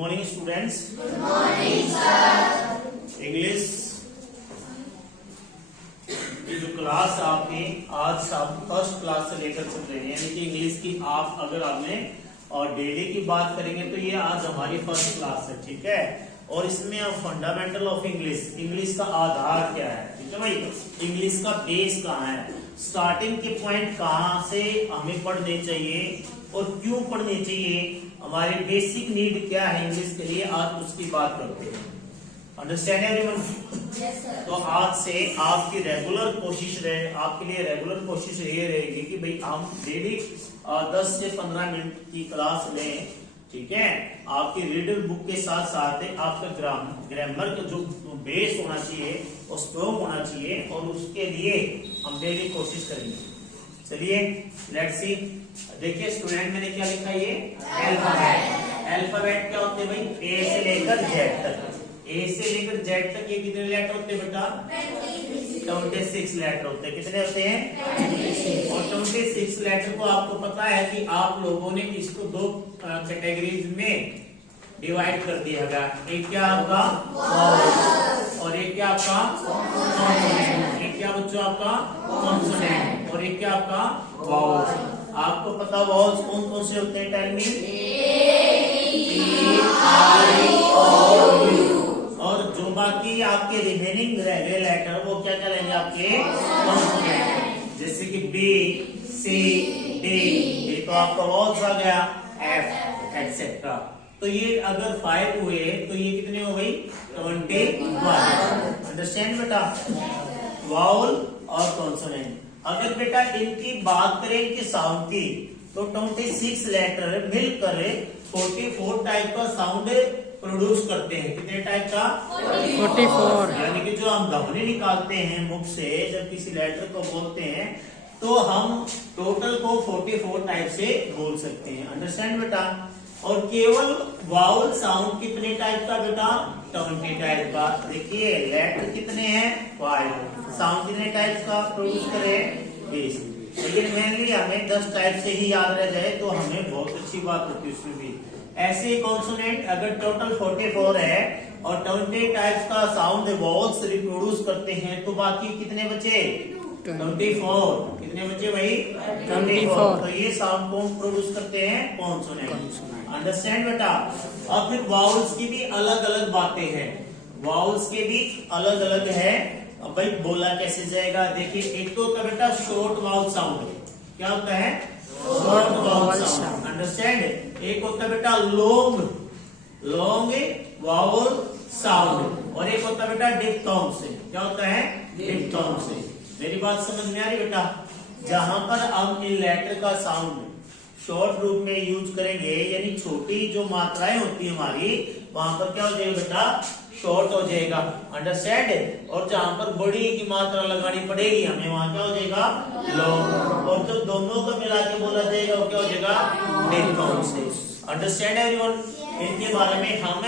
Morning students. Good morning sir. English की जो class आपने आज आप फर्स्ट क्लास से लेकर चल रहे हैं, यानी कि इंग्लिश की आप अगर आपने और डेली की बात करेंगे तो ये आज हमारी फर्स्ट क्लास है, ठीक है। और इसमें अब फंडामेंटल ऑफ इंग्लिश, इंग्लिश का आधार क्या है, ठीक है भाई, इंग्लिश का बेस कहाँ है, स्टार्टिंग के पॉइंट कहाँ से हमें पढ़ने चाहिए और क्यों पढ़ने चाहिए, हमारे बेसिक नीड क्या है इंग्लिश के लिए, आज उसकी बात करते हैं। Understand everyone? Yes sir. तो आज से आपकी रेगुलर कोशिश रहे, आपके लिए रेगुलर कोशिश ये रहेगी कि भाई हम डेली 10 से 15 मिनट की क्लास लें, ठीक है। आपकी रीडर बुक के साथ साथ आपका ग्रामर का जो बेस होना चाहिए वो स्ट्रॉन्ग होना चाहिए, और उसके लिए हम डेली कोशिश करेंगे। चलिए लेट्स सी। देखिए स्टूडेंट, मैंने क्या लिखा, ये अल्फाबेट। अल्फाबेट क्या होते हैं भाई, ए से लेकर जेड तक। ए से लेकर जेड तक ये कितने लेटर होते हैं बेटा? 26 लेटर होते हैं। कितने होते हैं? और 26 लेटर को आपको पता है कि आप लोगों ने इसको दो कैटेगरीज में डिवाइड कर दिया गया। एक क्या आपका वॉवल और एक क्या आपका कॉन्सोनेंट। एक क्या बच्चों आपका कॉन्सोनेंट और एक क्या आपका वावल्स। आपको पता वॉवल्स कौन कौन से होते हैं? Tell me. और जो बाकी आपके रिमेनिंग रह गए लेटर वो क्या कहलाएंगे आपके कॉन्सोनेंट, जैसे कि बी, सी, डी, ये तो आपका वॉवल्स आ गया, एफ एक्सेट्रा। तो ये अगर 5 हुए तो ये कितने हो गई? 21। अंडरस्टैंड बेटा? वाउल और कॉन्सोनेंट। अगर बेटा इनकी बात करें इनके साउंड की तो 26 लेटर मिलकर 44 टाइप का साउंड प्रोड्यूस करते हैं। कितने टाइप का? 44। यानी कि जो हम ध्वनि निकालते हैं मुख से जब किसी लेटर को बोलते हैं तो हम टोटल को 44 टाइप से बोल सकते हैं। अंडरस्टैंड बेटा? और केवल वाउल साउंड कितने टाइप का बेटा? 20 टाइप का। देखिए लेटर कितने हैं? 5। साउंड कितने टाइप का प्रोड्यूस करें? 20। लेकिन मेनली हमें 10 टाइप से ही याद रह जाए तो हमें बहुत अच्छी बात होती है उसमें भी। ऐसे कॉन्सोनेंट अगर टोटल 44 है और 20 टाइप्स का साउंड वाउल्स रिप्रोड्यूस करते हैं तो बाकी कितने बचे? 24। कितने बचे भाई? 24। तो ये साउंड कौन प्रोड्यूस करते हैं? कॉन्सोनेंट। अंडरस्टैंड बेटा? और फिर वाउल्स की भी अलग अलग बातें हैं, वाउल्स के भी अलग अलग है। अब भाई बोला कैसे जाएगा? देखिए एक तो होता है बेटा शॉर्ट वाउल साउंड। क्या होता है? Short vowel sound. अंडरस्टैंड? एक होता है बेटा लॉन्ग वाउल साउंड, और एक होता है बेटा डिप्थोंग से। क्या होता है? डिप्थोंग से। मेरी बात समझ में आ रही बेटा? जहां पर हम इन लेटर का साउंड शॉर्ट रूप में यूज करेंगे, यानी छोटी जो मात्राएं होती है हमारी, वहां पर क्या हो जाएगा बेटा? शॉर्ट हो जाएगा। अंडरस्टैंड? और जहां पर बड़ी की मात्रा लगानी पड़ेगी हमें, वहां क्या हो जाएगा? लॉन्ग। और जो दोनों को मिला के बोला जाएगा वो क्या हो जाएगा? डिप्थोंग से। Understand everyone? इनके बारे में हम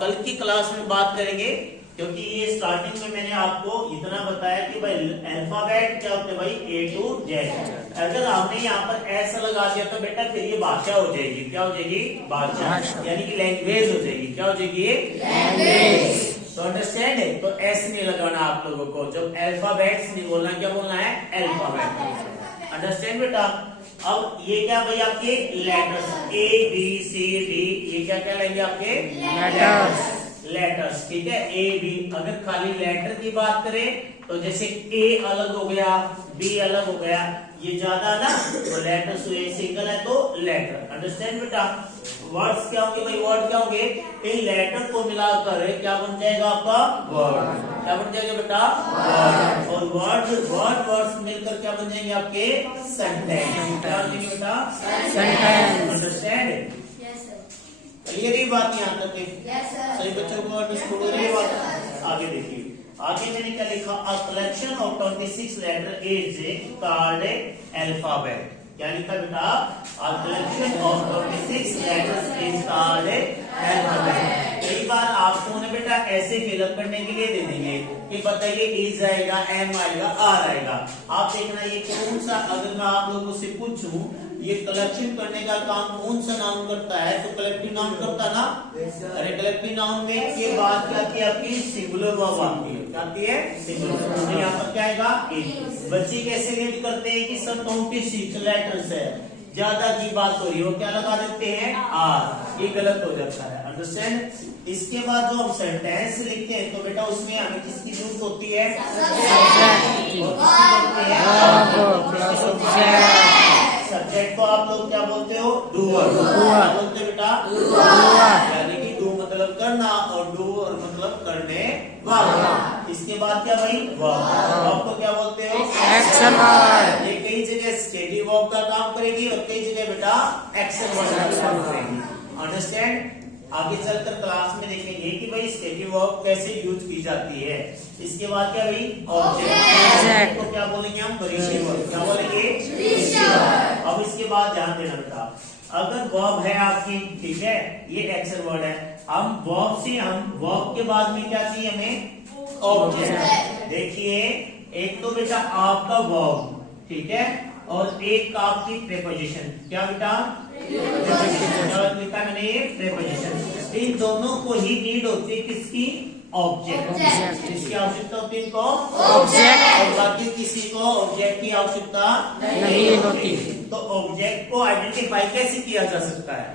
कल की क्लास में बात करेंगे, क्योंकि ये स्टार्टिंग में मैंने आपको इतना बताया कि भाई अल्फाबेट क्या होते हैं भाई? A to Z। अगर आपने यहाँ पर ऐसा लगा दिया तो बेटा फिर ये भाषा हो जाएगी। क्या हो जाएगी? भाषा, यानी कि लैंग्वेज हो जाएगी। क्या हो जाएगी? लैंग्वेज। तो अंडरस्टैंड है? तो ऐसे नहीं लगाना आप लोगों को, जब अल्फाबेट्स नहीं बोलना, क्या बोलना है? अल्फाबेट। अंडरस्टैंड बेटा? अब ये क्या भाई आपके letters A B C D, ये क्या क्या लेंगे आपके? लेटर्स, ठीक है। A B। अगर खाली लेटर की बात करें तो जैसे A अलग हो गया, B अलग हो गया, ये ज्यादा ना, तो लेटर्स हुए, सिंगल है तो लेटर। अंडरस्टैंड बेटा? वर्ड्स क्या होंगे भाई? वर्ड क्या होंगे? इन लेटर को मिलाकर क्या बन जाएगा आपका? वर्ड। क्या बन जाएगा बेटा? वर्ड। और वर्ड्स मिलकर क्या बन जाएंगे आपके? सेंटेंस। क्या बन जाएंगे बेटा? सेंटेंस। अंडरस्टैंड? क्लियर ये बात यहाँ तक है? सही बच्चों को अंडरस्टूड हो रही है बात? आगे देखिए, आगे मैंने क्या लिखा? A collection of 26 letter is called alphabet. क्या लिखा बेटा? A collection of 26 letters is called alphabet. कई बार आपको ने बेटा ऐसे फिलअप करने के लिए दे देंगे कि बताइए इज आएगा, एम आएगा, आर आएगा। आप देखना ये कौन सा, अगर मैं आप लोगों से पूछूं ये कलेक्शन करने का काम कौन सा नाउन करता है? तो कलेक्टिव नाउन करता ना। अरे कलेक्टिव नाउन में ये बात क्या आती है आपकी? सिंगुलर वर्ब आती है। क्या आती है? सिंगुलर। तो यहाँ पर क्या आएगा? एक। बच्चे कैसे रीड करते हैं कि सर 26 लेटर्स है, ज्यादा की बात हो रही है, वो क्या लगा देते हैं? आर। ये गलत हो जाता है। अंडरस्टैंड? इसके बाद जो हम सेंटेंस लिखते हैं तो बेटा उसमें हमें किसकी जरूरत होती है? सब्जेक्ट को आप लोग क्या बोलते हो? डूअर। क्या बोलते हो बेटा? यानी कि डू मतलब करना और डूअर मतलब करने वाला। इसके बाद क्या भाई? वर्ब। आपको क्या बोलते हो? Action word. ये कई जगह स्टेडी वर्ब का काम करेगी और कई जगह बेटा एक्शन वर्ब का काम करेगी। अंडरस्टैंड? आगे चलकर क्लास में देखेंगे कि भाई स्टेडी वर्ब कैसे यूज की जाती है। इसके बाद क्या भाई? ऑब्जेक्ट को क्या बोलेंगे हम? रिसीवर। क्या बोलेंगे? रिसीवर। अब इसके बाद ध्यान देना बेटा, अगर वर्ब है आपकी, ठीक है, ये एक्शन वर्ड है, हम वर्ब के बाद में क्या चाहिए हमें? ऑब्जेक्ट। देखिए, एक तो बेटा आपका वर्ब, ठीक है, और एक आपकी प्रीपोजिशन। क्या बेटा? लिखा मैंने ये प्रीपोजिशन। इन दोनों को ही नीड होती है किसकी? ऑब्जेक्ट। किसकी आवश्यकता होती है इनको? ऑब्जेक्ट। और बाकी किसी को ऑब्जेक्ट की आवश्यकता नहीं होती। तो ऑब्जेक्ट को आइडेंटिफाई कैसे किया जा सकता है?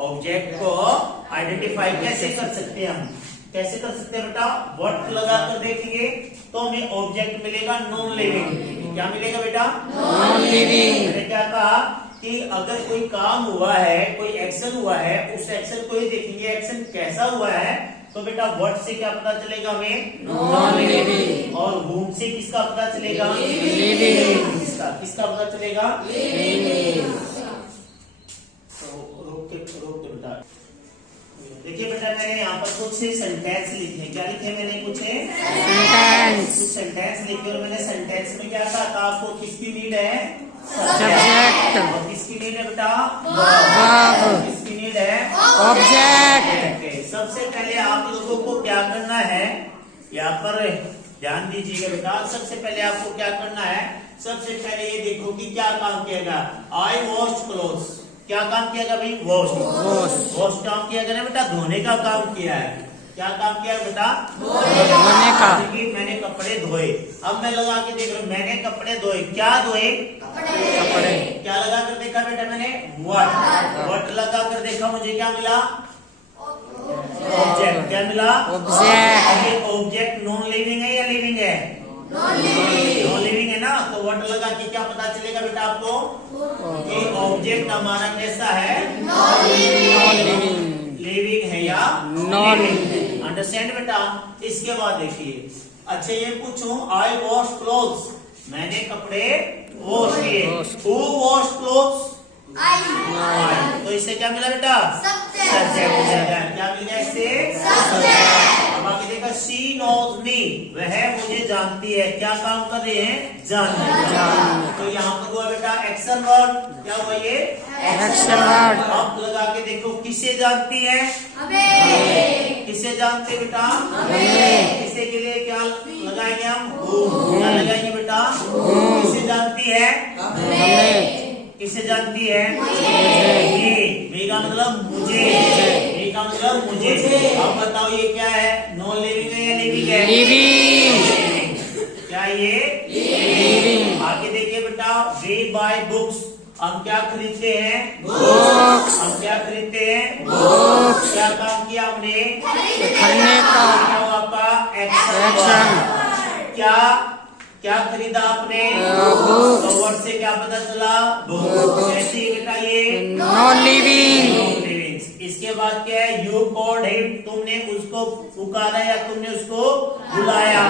ऑब्जेक्ट को आइडेंटिफाई कैसे कर सकते हैं हम? कैसे कर सकते हैं बेटा? व्हाट लगाकर देखेंगे तो हमें ऑब्जेक्ट मिलेगा नॉन लिविंग। क्या मिलेगा बेटा? Non living. मैंने क्या कहा कि अगर कोई काम हुआ है, कोई एक्शन हुआ है, उस एक्शन को ही देखेंगे एक्शन कैसा हुआ है, तो बेटा व्हाट से क्या पता चलेगा हमें? Non living. और whom से किसका पता चलेगा? लिविंग। किसका पता चलेगा? लिविंग। रोक के बेटा देखिए बेटा, मैंने यहाँ पर कुछ सेंटेंस लिखे। क्या लिखे मैंने? कुछ सेंटेंस लिखे और मैंने सेंटेंस में क्या कहा था आपको? किसकी नीड है? सब्जेक्ट। और किसकी नीड है बेटा? वर्ब। किसकी नीड है? ऑब्जेक्ट। सबसे पहले आप लोगों को क्या करना है, यहाँ पर ध्यान दीजिएगा बेटा। सबसे पहले आपको क्या करना है? सबसे पहले ये देखो कि क्या काम किएगा। आई वॉश क्लोथ्स। क्या काम किया भाई? वॉश काम किया गया ना बेटा, धोने का काम किया है। क्या काम किया है बेटा? धोने का। मैंने कपड़े धोए। अब मैं लगा के देख रहा हूँ, मैंने कपड़े धोए। क्या धोए? कपड़े। क्या लगा कर देखा बेटा मैंने? वॉट लगा कर देखा, मुझे क्या मिला? ऑब्जेक्ट। क्या मिला? ऑब्जेक्ट। ऑब्जेक्ट नॉन लिविंग है या लिविंग है? नॉन लिविंग है ना, तो व्हाट लगा के क्या पता चलेगा बेटा आपको कि ऑब्जेक्ट हमारा कैसा है? Non living. लिविंग है या नॉन लिविंग? अंडरस्टैंड बेटा? इसके बाद देखिए, अच्छा ये पूछूं, आई वॉश क्लोथ्स। मैंने कपड़े वॉश किए। Who wash clothes? आई। तो इससे क्या मिला बेटा? सब्जेक्ट। क्या मिल गया इससे? अब आगे देखा, शी नोज मी। वह मुझे जानती है। क्या काम कर रहे हैं? जानती। तो यहाँ पर हुआ बेटा एक्शन वर्ड। क्या हुआ ये? Action word. अब लगा के देखो, किसे जानती है? किसे जानते बेटा? किसे के लिए क्या लगाएंगे हम? क्या लगाएंगे बेटा? किसे जानती है? किसे जानती है? मे का मतलब मुझे। मे का मतलब मुझे। अब बताओ ये क्या है? नॉन लिविंग है या लिविंग है? लिविंग। क्या ये? लिविंग। आगे देखिए बेटा, वी बाय बुक्स। हम क्या खरीदते हैं? बुक्स। हम क्या खरीदते हैं? बुक्स। क्या काम किया हमने? खरीदने का। क्या हुआ आपका? एक्शन। क्या खरीदा आपने? तो वर्ड से क्या पता चला? बुक। कैसी बेटा ये? Non living. इसके बाद क्या है? You called him. तुमने उसको पुकारा या तुमने उसको बुलाया।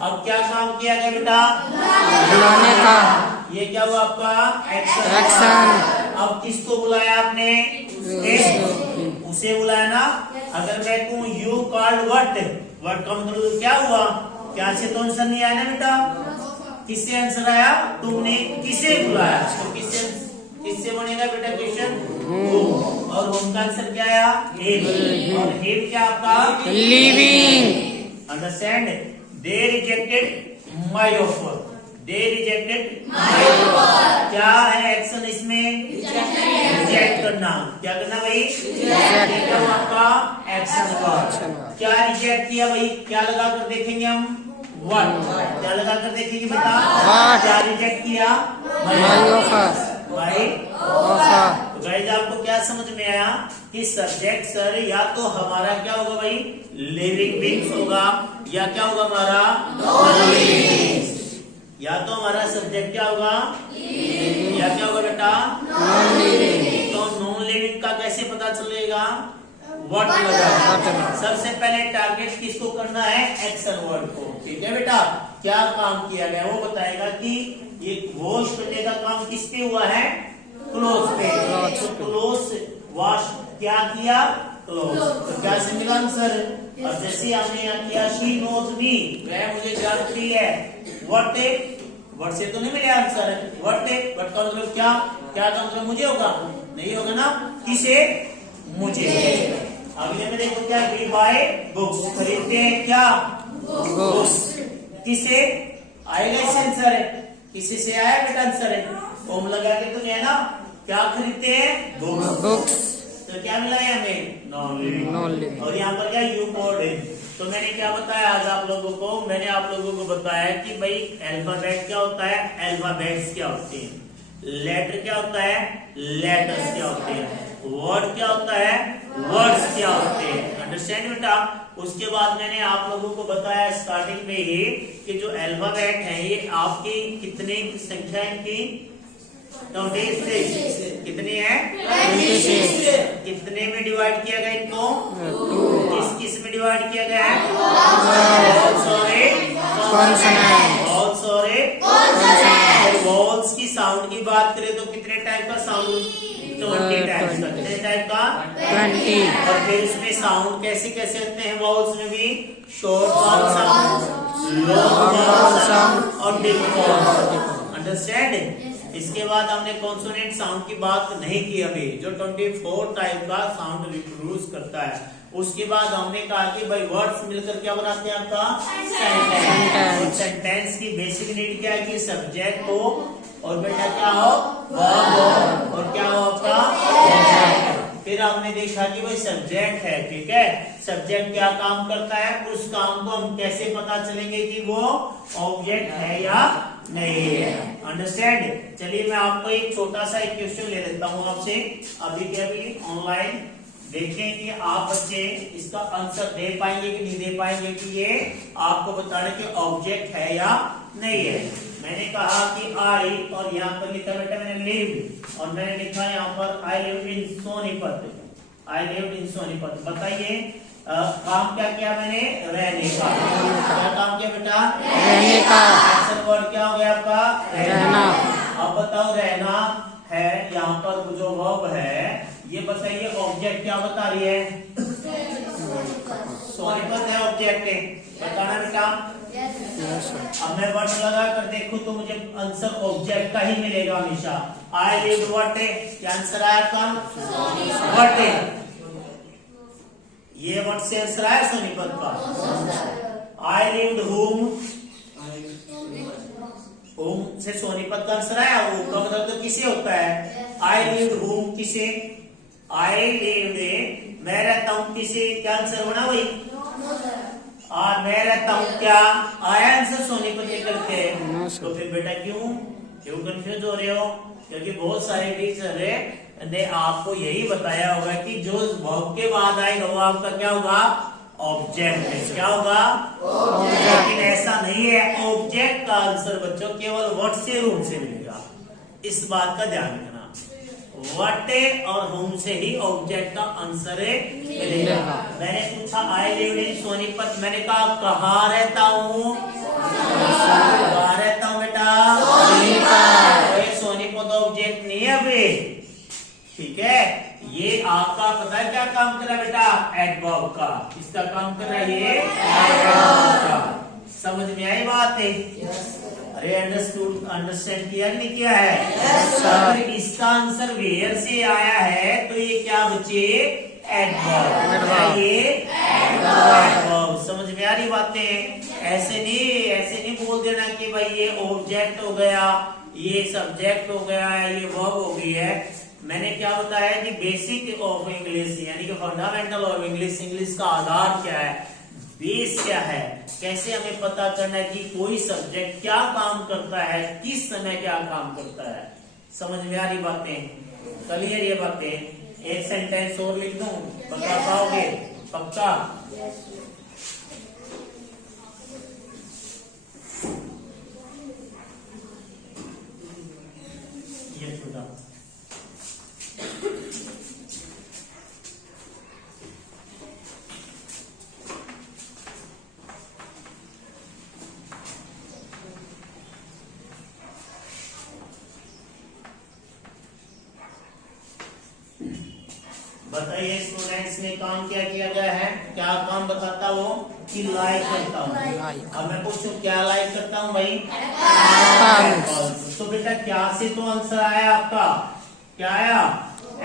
अब क्या काम किया गया बेटा? बुलाने का। ये क्या हुआ आपका? एक्शन। अब किसको बुलाया आपने? उसे बुलाया ना। अगर मैं कहूँ यू कॉल्ड व्हाट, व्हाट का मतलब क्या हुआ? क्या से तो आंसर नहीं आया ना बेटा? किससे आंसर आया? तुमने किसे बुलाया। तो किससे बनेगा बेटा क्वेश्चन? और होम का आंसर क्या आया? हिम। और हिम क्या आपका? Living. Understand? They rejected my offer. They rejected क्या है एक्शन इसमें? रिजेक्ट करना। क्या करना भाई? ये क्या हुआ आपका एक्शन हुआ। क्या रिजेक्ट किया भाई? क्या लगा कर देखेंगे हम? व्हाट। क्या लगा कर देखेंगे बेटा? What? क्या रिजेक्ट किया? My offer. भाई Offer. तो गाइस आपको क्या समझ में आया कि सब्जेक्ट सर या तो हमारा क्या होगा भाई? लिविंग बींग्स होगा या क्या होगा हमारा? Non living. या तो हमारा सब्जेक्ट क्या होगा या क्या होगा बेटा? Non living. तो नॉन लिविंग का कैसे पता चलेगा? व्हाट लगा। सबसे पहले टारगेट किसको करना है? एक्शन वर्ड को। ठीक है बेटा, क्या काम किया गया वो बताएगा कि ये वॉश करने का काम किस पे हुआ है? क्लोज पे। तो क्लोज वॉश क्या किया? क्लोज। तो क्या से मिला आंसर? और जैसे हमने यहाँ किया शी नोज मी, वह मुझे जानती है। व्हाट वर्ड से तो नहीं मिले आंसर। व्हाट बट का मतलब क्या? क्या का मतलब मुझे होगा? नहीं होगा ना। किसे? मुझे। अगले में देखो क्या? वी बाय बुक्स, खरीदते हैं क्या? बुक्स। किसे आएगा इस आंसर है? किसी से आया बेटा आंसर है? ओम लगा के तो नहीं है ना। क्या खरीदते हैं? Books. तो क्या मिला है हमें? Non living. Non living. और यहाँ पर क्या? यू कोड है। तो मैंने क्या बताया आज आप लोगों को? मैंने आप लोगों को बताया कि भाई अल्फाबेट क्या होता है? अल्फाबेट्स क्या होते हैं? लेटर क्या होता है? लेटर्स क्या होते हैं? वर्ड क्या होता है? वर्ड्स क्या होते हैं? अंडरस्टैंड बेटा। उसके बाद मैंने आप लोगों को बताया स्टार्टिंग में ही कि जो अल्फाबेट है ये आपकी कितने की संख्या इनकी? 26। कितनी है? 26. कितने में डिवाइड किया गया इनको? 2. किस किस में डिवाइड किया गया है? बहुत सारे Consonant. बहुत सारे वॉल्स की साउंड की बात करें तो कितने टाइप का साउंड? 20 टाइप्स का। कितने टाइप का? 20. और फिर उसमें साउंड कैसे कैसे होते हैं वॉल्स में भी? Short wall sound, long wall sound और बिग वॉल साउंड। अंडरस्टैंड? इसके बाद हमने कॉन्सोनेंट साउंड की बात नहीं की अभी, जो 24 टाइप का साउंड रिप्रोड्यूस करता है। उसके बाद हमने कहा कि भाई वर्ड्स मिलकर क्या बनाते हैं आपका? सेंटेंस। सेंटेंस की बेसिक नीड क्या है कि सब्जेक्ट हो और बेटा क्या हो? वर्ब हो और क्या हो आपका? फिर हमने देखा कि भाई सब्जेक्ट है। ठीक है, सब्जेक्ट क्या काम करता है? उस काम को हम कैसे पता चलेंगे कि वो ऑब्जेक्ट है या नहीं है? अंडरस्टैंड? चलिए मैं आपको एक छोटा सा एक क्वेश्चन ले लेता हूँ आपसे। अभी के अभी ऑनलाइन देखें कि आप बच्चे इसका आंसर दे पाएंगे कि नहीं दे पाएंगे कि ये आपको बताने के ऑब्जेक्ट है या नहीं है। मैंने कहा कि आई और यहाँ पर लिखा बेटा मैंने लिव और मैंने लिखा यहाँ पर I live in Sonipat. I live in Sonipat. बताइए काम क्या किया मैंने? रहने का। क्या काम किया बेटा? रहने का। एक्शन वर्ड क्या हो गया आपका? रहना। अब बताओ रहना है यहाँ पर जो वर्ब है ये बताइए ऑब्जेक्ट क्या बता रही है? सोनीपत है ऑब्जेक्ट है। बताना बेटा। अब मैं वर्ड लगा कर देखूं तो मुझे आंसर ऑब्जेक्ट का ही मिलेगा हमेशा। आई लिव व्हाट है? क्या आंसर आया आपका? व्हाट है? ये वर्ड से आंसर आया सोनीपत का। आई लिव्ड होम, होम से सोनीपत का आंसर आया। वो का मतलब तो किसे होता है? आई लिव्ड होम किसे? आई लिव्ड मैं रहता हूं किसे? क्या आंसर बना वही? और मैं रहता हूँ क्या? आया आंसर सोनीपत निकल के। तो फिर बेटा क्यों कंफ्यूज हो रहे हो? क्योंकि बहुत सारे टीचर ने आपको यही बताया होगा कि जो वर्ब के बाद आएगा वो आपका क्या होगा? ऑब्जेक्ट है। क्या होगा? लेकिन ऐसा नहीं है। ऑब्जेक्ट का आंसर बच्चों केवल व्हाट से रूम से मिलेगा। इस बात का ध्यान रखना। व्हाट और होम से ही ऑब्जेक्ट का आंसर मिलेगा। मैंने पूछा आई लिव इन सोनीपत, मैंने कहा कहाँ रहता हूँ? कहाँ रहता हूँ बेटा? ये सोनीपत ऑब्जेक्ट नहीं है अभी। ठीक है, ये आपका पता है क्या काम कर रहा है बेटा? एडवर्ब का। किसका काम कर रहा है ये? एडवर्ब का। समझ में आई बात है? अरे अंडरस्टैंड किया नहीं किया है? अगर इसका आंसर वेयर से आया है तो ये क्या बच्चे? एडवर्ब, ये एडवर्ब। समझ में आ रही बातें? ऐसे नहीं बोल देना कि भाई ये ऑब्जेक्ट हो गया, ये सब्जेक्ट हो गया है, ये वर्ब हो गई है। मैंने क्या बताया कि बेसिक ऑफ इंग्लिश यानी कि फंडामेंटल ऑफ इंग्लिश, इंग्लिश का आधार क्या है, बेस क्या है, कैसे हमें पता करना है कि कोई सब्जेक्ट क्या काम करता है, किस समय क्या काम करता है। समझ में आ रही बातें? क्लियर ये बातें? एक सेंटेंस और लिख दूं, बता पाओगे? पक्का? ये छोटा बताइए स्टूडेंट्स ने काम क्या किया गया है? क्या काम बताता वो? कि लाइक करता हूँ। अब मैं पूछूं क्या लाइक करता हूँ भाई? तो बेटा क्या से तो आंसर आया आपका, क्या आया?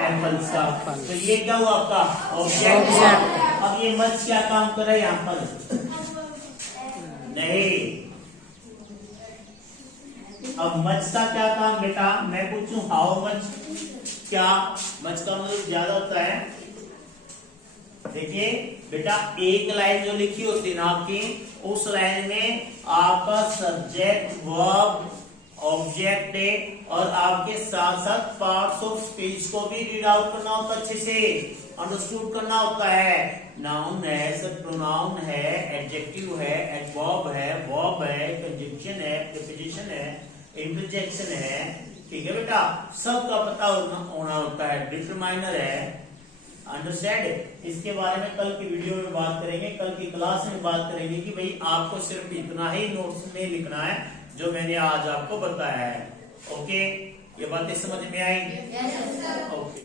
एप्पल्स का। तो ये क्या हुआ आपका? ऑब्जेक्ट। अब ये मच क्या काम कर रहा है यहाँ पर? नहीं। अब मच का क्या काम बेटा? मैं पूछूं हाउ मच, क्या मच का मतलब ज्यादा होता है। देखिए बेटा एक लाइन जो लिखी होती है ना आपकी, उस लाइन में आपका सब्जेक्ट, वर्ब, ऑब्जेक्ट है और आपके साथ साथ पार्ट्स ऑफ स्पीच को भी रीड आउट करना होता है, अच्छे से अंडरस्टूड करना होता है। नाउन है, सब प्रोनाउन है, एडजेक्टिव है, एडवर्ब है, वर्ब है, कंजंक्शन है, प्रीपोजिशन है, इंटरजेक्शन है। ठीक है बेटा, सबका पता होना होता है, डिटरमाइनर है। अंडरस्टैंड? इसके बारे में कल की वीडियो में बात करेंगे, कल की क्लास में बात करेंगे कि भाई आपको सिर्फ इतना ही नोट्स में लिखना है जो मैंने आज आपको बताया है। ओके, ये बातें समझ में आई? ओके।